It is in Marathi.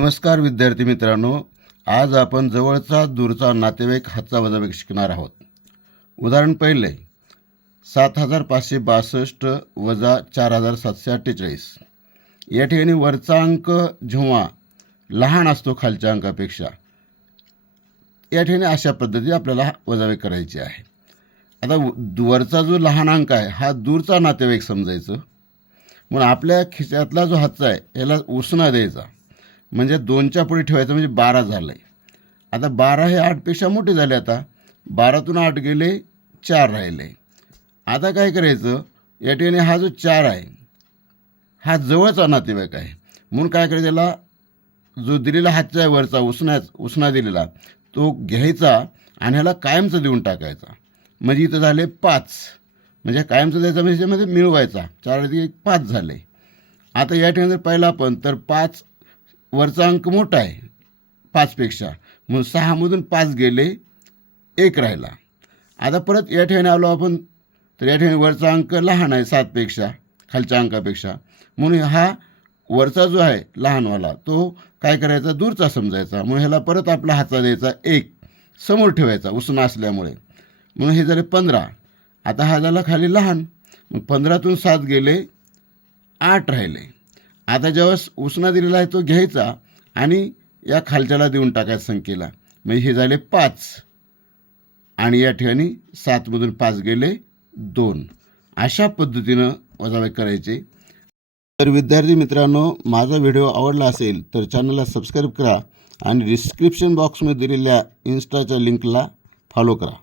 नमस्कार विद्यार्थी मित्रांनो, आज आपण जवळचा दूरचा नातेवाईक हातचा वजाबाकी शिकणार आहोत। उदाहरण पहिले 7562 वजा 4748। या ठिकाणी वरचा अंक जेव्हा लहान असतो खालच्या अंकापेक्षा, या ठिकाणी अशा पद्धती आपल्याला वजाबाकी करायची आहे। आता वरचा जो लहान अंक आहे हा दूरचा नातेवाईक समजायचं, म्हणून आपल्या खिशातला जो हातचा आहे याला उसना द्यायचा, म्हणजे 2च्या पुढे ठेवायचं, म्हणजे 12 झालं आहे। आता 12 हे 8पेक्षा मोठे झाले। आता 12तून 8 गेले, 4 राहिले। आता काय करायचं, या ठिकाणी हा जो 4 आहे हा जवळचा नातेवाईक आहे, म्हणून काय करायचं, याला जो दिलेला हातचा आहे वरचा उसना दिलेला तो घ्यायचा आणि ह्याला कायमचा देऊन टाकायचा, म्हणजे इथं झाले 5, म्हणजे कायमचा द्यायचा म्हणजे त्यामध्ये मिळवायचा। 4 अधिक 5 झाले। आता या ठिकाणी जर पाहिलं आपण तर 5 वरचा अंक मोठा आहे 5पेक्षा, म्हणून 6मधून 5 गेले, 1 राहिला। आता परत या ठिकाणी आलो आपण तर या ठिकाणी वरचा अंक लहान आहे 7पेक्षा खालच्या अंकापेक्षा, म्हणून हा वरचा जो आहे लहानवाला तो काय करायचा, दूरचा समजायचा, म्हणून ह्याला परत आपला हातचा द्यायचा, 1 समोर ठेवायचा उसना असल्यामुळे, म्हणून हे झाले 15। आता हा झाला खाली लहान, मग 15तून 7 गेले, 8 राहिले। आता जेव्हा उसना दिलेला आहे तो घ्यायचा आणि या खालच्याला देऊन टाकायचा संख्येला, म्हणजे हे झाले 5 आणि या ठिकाणी 7मधून 5 गेले, 2। अशा पद्धतीनं वजाबाकी करायचे। तर विद्यार्थी मित्रांनो, माझा व्हिडिओ आवडला असेल तर चॅनलला सबस्क्राईब करा आणि डिस्क्रिप्शन बॉक्समध्ये दिलेल्या इन्स्टाच्या लिंकला फॉलो करा।